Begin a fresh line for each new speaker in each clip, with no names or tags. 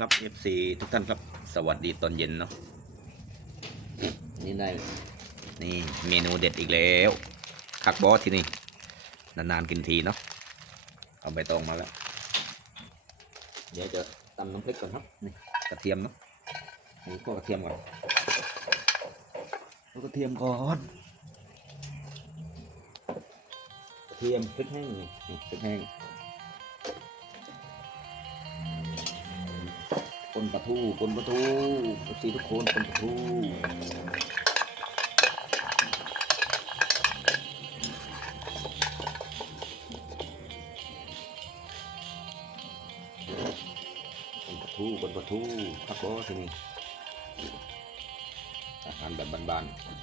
ครับ FC ทุกท่านครับ สวัสดีตอนเย็นเนาะนี่ได้ นี่เมนูเด็ดอีกแล้วคักบอสที่นี่ นานๆกินทีเนาะเอาใบตองมาแล้ว เดี๋ยวจะตำน้ำพริกก่อนครับนี่กระเทียมเนาะนี่ก็กระเทียมก่อนกระเทียมก่อนกระเทียมพริกแห้งนี่พริกแห้ง ปลาทูคนปลาทูเอฟซีทุกคนคนปลาทูคนปลาทูคนปลาทูครับบอสที่นี่อาหารแบบบานๆ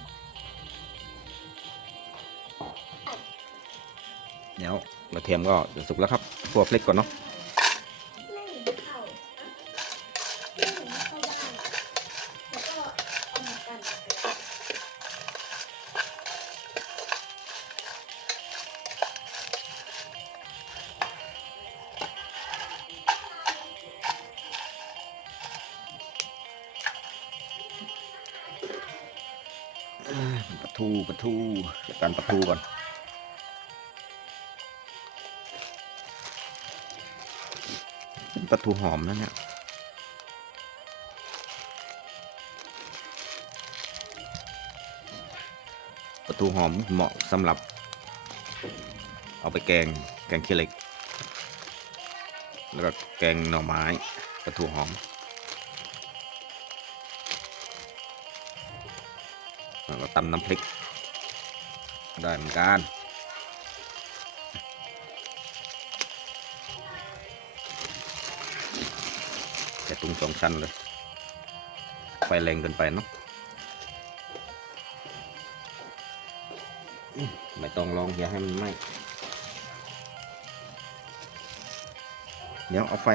เดี๋ยวกระเทียมก็จะสุกแล้วครับพวเล็กก่อนเนาะ ทูปลาทูจัดการปลาทูก่อนปลาทูหอมนะเนี่ยปลาทูหอมเหมาะสำหรับ เอาไปแกงแกงเหล็ก แล้วก็แกงหน่อไม้ปลาทูหอม แล้วก็ตำน้ำพริก ได้เหมือนกันแต่ตุงสองชั้นเลย ไฟแรงเกินไปเนาะไม่ต้องลองอย่าให้มันไหม้เดี๋ยวเอาไฟ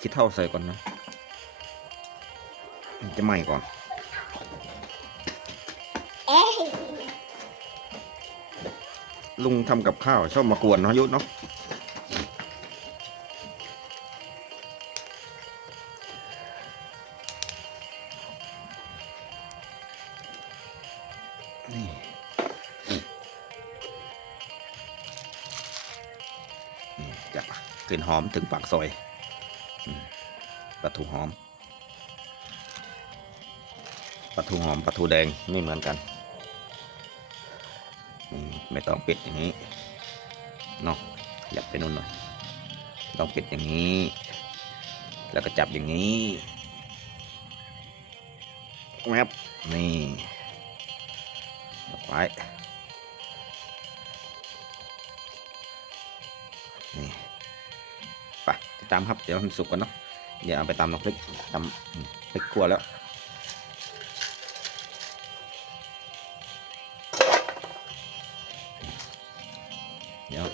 คิดเท่าใส่ก่อนนะมันจะไหม้ก่อน ลุงทำกับข้าว ชอบมากวนเนาะยุทธเนาะนี่จับกลิ่นหอมถึงปากซอยปลาทูหอมปลาทูหอมปลาทูแดงไม่เหมือนกัน ไม่ต้องปิดอย่างนี้เนาะอยากไปนู่นหน่อย ต้องปิดอย่างนี้ แล้วก็จับอย่างนี้แวบนี่ไว้ นี่ ไปตามครับ เดี๋ยวมันสุกก่อนเนาะ เดี๋ยวเอาไปตำน้ำพริกตำอืมพริกขั่วแล้ว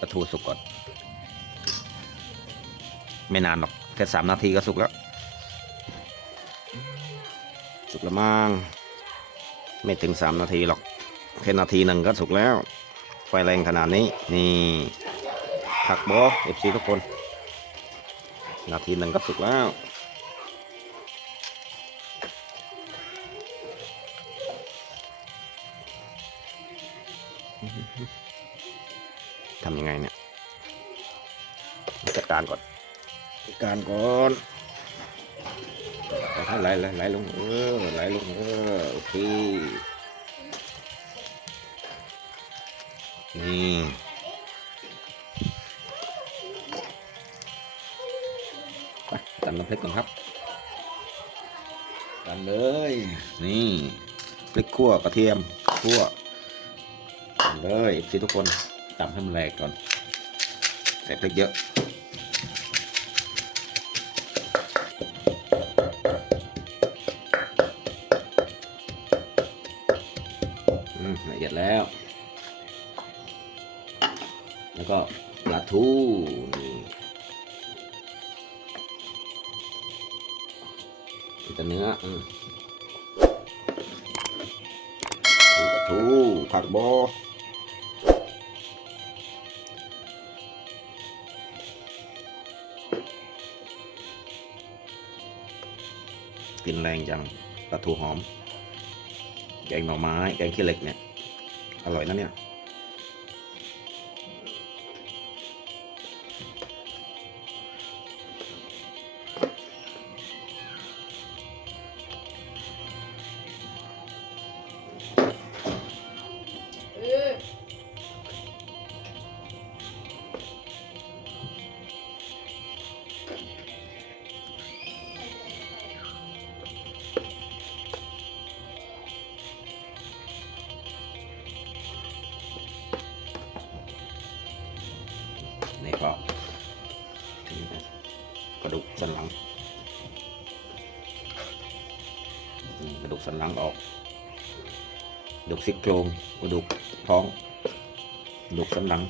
ปลาทูสุกก่อน ไม่นานหรอก แค่สามนาทีก็สุกแล้ว สุกแล้วมั้งไม่ถึงสามนาทีหรอก แค่นาทีหนึ่งก็สุกแล้ว ไฟแรงขนาดนี้ นี่ผักบอเอฟซีทุกคน นาทีหนึ่งก็สุกแล้วำยังไงเนี่ยจัดการก่อนจัดการก่อนให้ไหลไหลไหลลงเออไหลลงเออโอเคนี่ไปตำน้ำพริกก่อนครับตำเลย นี่พริกขั่วกระเทียมขั่วตำเลยสิทุกคน ตำให้มันแหลกก่อนใส่พริกเยอะอืละเอียดแล้ว แล้วก็ปลาทูนี่มีแต่เนื้ออืมปลาทูผักบอ ลิ่นแรงอย่างปลาทูหอม แกงหน่อไม้ แกงขี้เหล็กเนี่ย อร่อยนะเนี่ย กระดูกซี่โครงกระดูกท้องกระดูกสันหลัง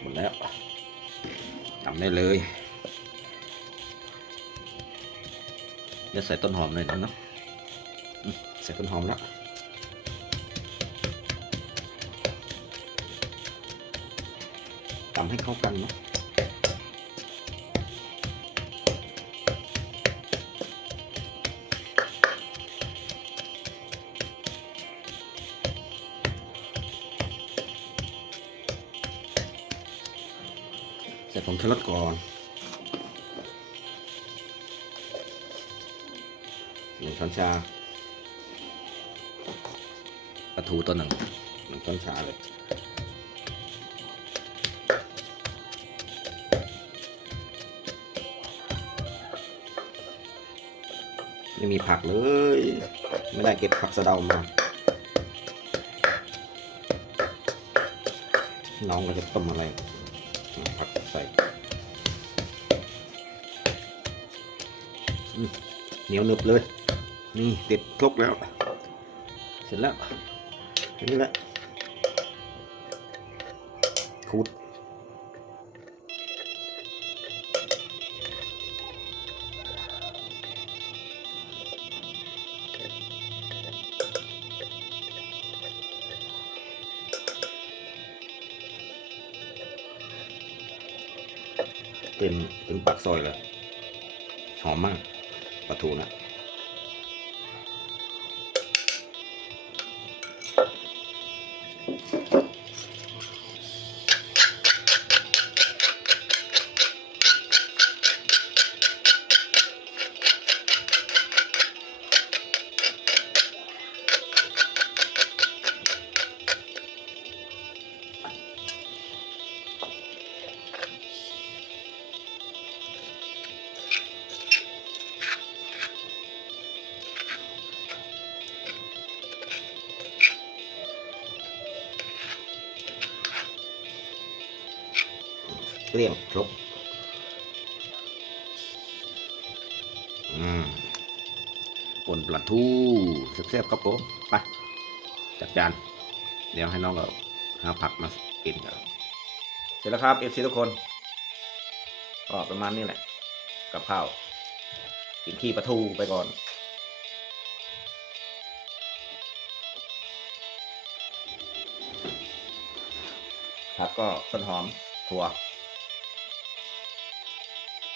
หมดแล้วทำได้เลยเดี๋ยวใส่ต้นหอมหน่อยนะเนาะใส่ต้นหอมแล้วตำให้เข้ากันเนาะ ผงชูรสก่อนหนึ่งช้อนชาปลาทูตัวหนึ่งหนึ่งช้อนชาเลยไม่มีผักเลย ไม่ได้เก็บผักสะเดามา น้องก็จะต้มอะไรผัก ส่เหนียวหนึบเลย นี่ติดครกแล้ว เสร็จแล้วแค่นี้แหละขูด เต็มเต็มปากซอยเลยหอมมากปลาทูนะ เกลี้ยงครบอืมป่นปลาทูแซ่บๆครับผมไปจัดจาน เดี๋ยวให้น้องเราหาผักมากินกันเสร็จแล้วครับเอฟซีทุกคนก็ประมาณนี้แหละ กับข้าว กินขี้ปลาทูไปก่อนครับก็ต้นหอมถั่ว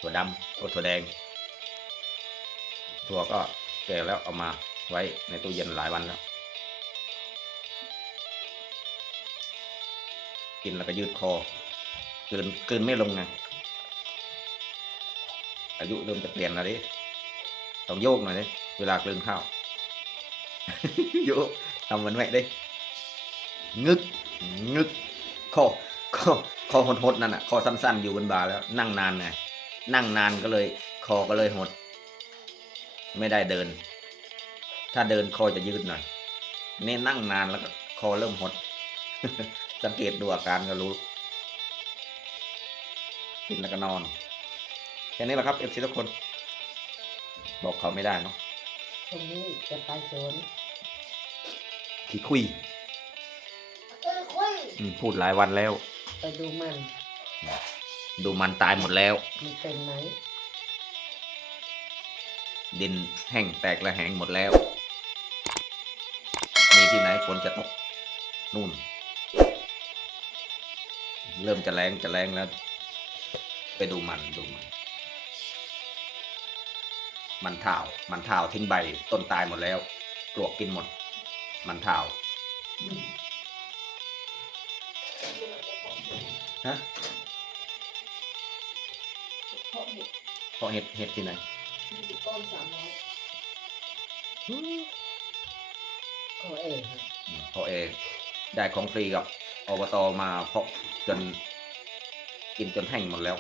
ถั่วดำโอถั่วแดงถั่วก็แก่แล้วเอามาไว้ในตู้เย็นหลายวันแล้ว กินแล้วก็ยืดคอกลืนกลืนไม่ลงไงอายุเริ่มจะเปลี่ยนแล้วดิต้องโยกหน่อยดิเวลากลืนข้าวโยกทำมันไว้ดิงึกงึกคอคอคอหดๆนั่นอะคอสั้นๆอยู่บนบ่าแล้วนั่งนานไง นั่งนานก็เลย คอก็เลยหด ไม่ได้เดิน ถ้าเดินคอจะยืดหน่อยนี่นั่งนานแล้วก็คอเริ่มหด สังเกตดูอาการก็รู้กินแล้วก็นอนแค่นี้แหละครับเอฟซีทุกคน บอกเขาไม่ได้เนาะ
ตรงนี้จะไปสวน
ขี้คุย
เออคุย
อืมพูดหลายวันแล้ว
ไปดูมัน
ดูมันตายหมดแล้ว
มีเป็นไหม
ดินแห้งแตกและแหงหมดแล้ว มีที่ไหนฝนจะตกนู่น เริ่มจะแรงจะแรงแล้ว ไปดูมันดูมัน มันเท้ามันเท้าทิ้งใบต้นตายหมดแล้วปลวกกินหมด มันเท้าฮะ
เพราะเห็ด
เห็ดที่ไหน
ยี่สิบก้อนสามร้อย
ขอเอง
อืมเพราะเอได้ของฟรีกับอบตมาเพาะจนกินจนแห้งหมดแล้ว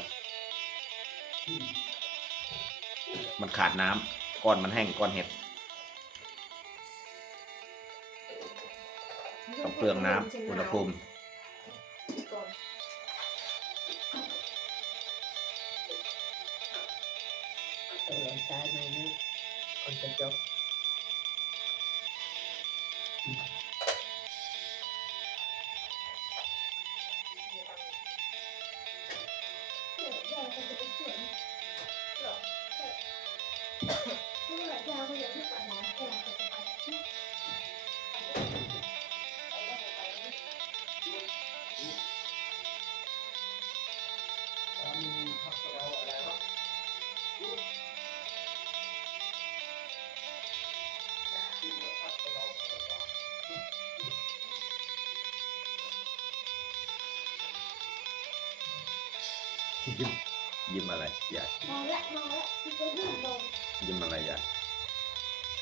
มันขาดน้ำก้อนมันแห้งก้อนเห็ด ต้องเปลืองน้ำอุณหภูมิ
ก่อน
ตัวลงซ้าย
ยิ้มยิ้มอะไรยาย
มองละมองละพี่จะยืดลง
ยิ้มอะไรยาย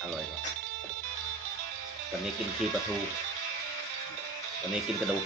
อร่อยปะวันนี้กินขี้ปลาทูวันนี้กินกระดูก